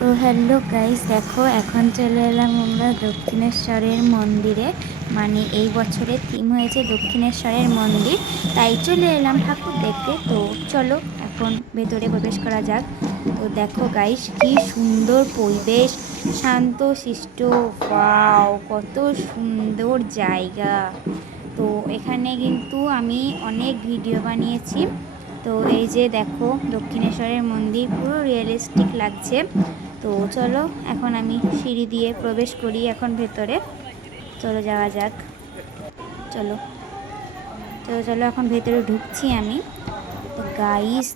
তো hello guys দেখো, এখন চলে এলাম আমরা দক্ষিণেশ্বরের মন্দিরে। মানে এই বছরের থিম হয়েছে দক্ষিণেশ্বরের মন্দির। তাই চলে এলাম ঠাকুর দেখতে। তো চলো, এখন ভেতরে প্রবেশ করা যাক। তো দেখো গাইস কি সুন্দর পরিবেশ। শান্ত শিষ্ট ওয়াও কত সুন্দর জায়গা। তো এখানে কিন্তু আমি অনেক ভিডিও বানিয়েছি। তো এই যে দেখো দক্ষিণেশ্বরের মন্দির, পুরো রিয়েলিস্টিক লাগছে। তো চলো, এখন আমি সিঁড়ি দিয়ে প্রবেশ করি এখন ভেতরে। চলো যাওয়া যাক। চলো। চলো চলো, এখন ভেতরে ঢুকছি আমি। তো গাইস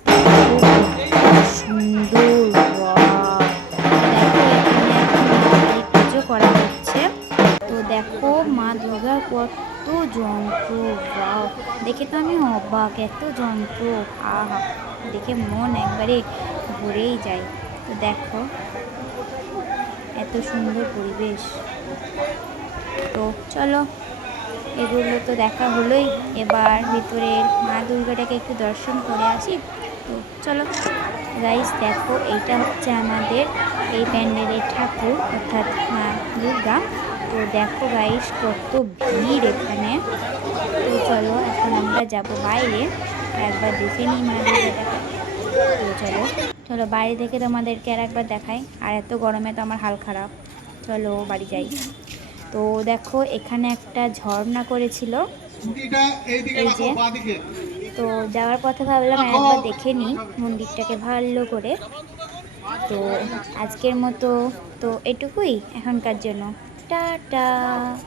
সুন্দর! দেখো, এখানে পুজো করা হচ্ছে। তো দেখো, মা কত যন্ত্র দেখে তো আমি অবাক এত যন্ত্র আহা, দেখে মন একবারে ভরেই যায়। তো দেখো, এত সুন্দর পরিবেশ। তো চলো, এগুলো তো দেখা হলোই। এবার ভিতরের মা দুর্গাটাকে একটু দর্শন করে আসি। তো চলো গাইস দেখো, এইটা হচ্ছে আমাদের এই প্যান্ডেলের ঠাকুর, অর্থাৎ মা দুর্গা। তো দেখো গাইস কত ভিড় এখানে। তো চলো এখন আমরা যাব বাইরে। একবার দেখে নিই মা দুর্গাটাকে তো চলো চলো বাড়ি থেকে তোমাদেরকে আর একবার দেখাই। আর এত গরমে তো আমার হাল খারাপ। চলো বাড়ি যাই। তো দেখো এখানে একটা ঝর্ণা করেছিল। এই যে। তো যাওয়ার পথে ভাবলাম আর একবার দেখে নিই মন্দিরটাকে ভালো করে। তো আজকের মতো তো এটুকুই এখনকার জন্য। da da.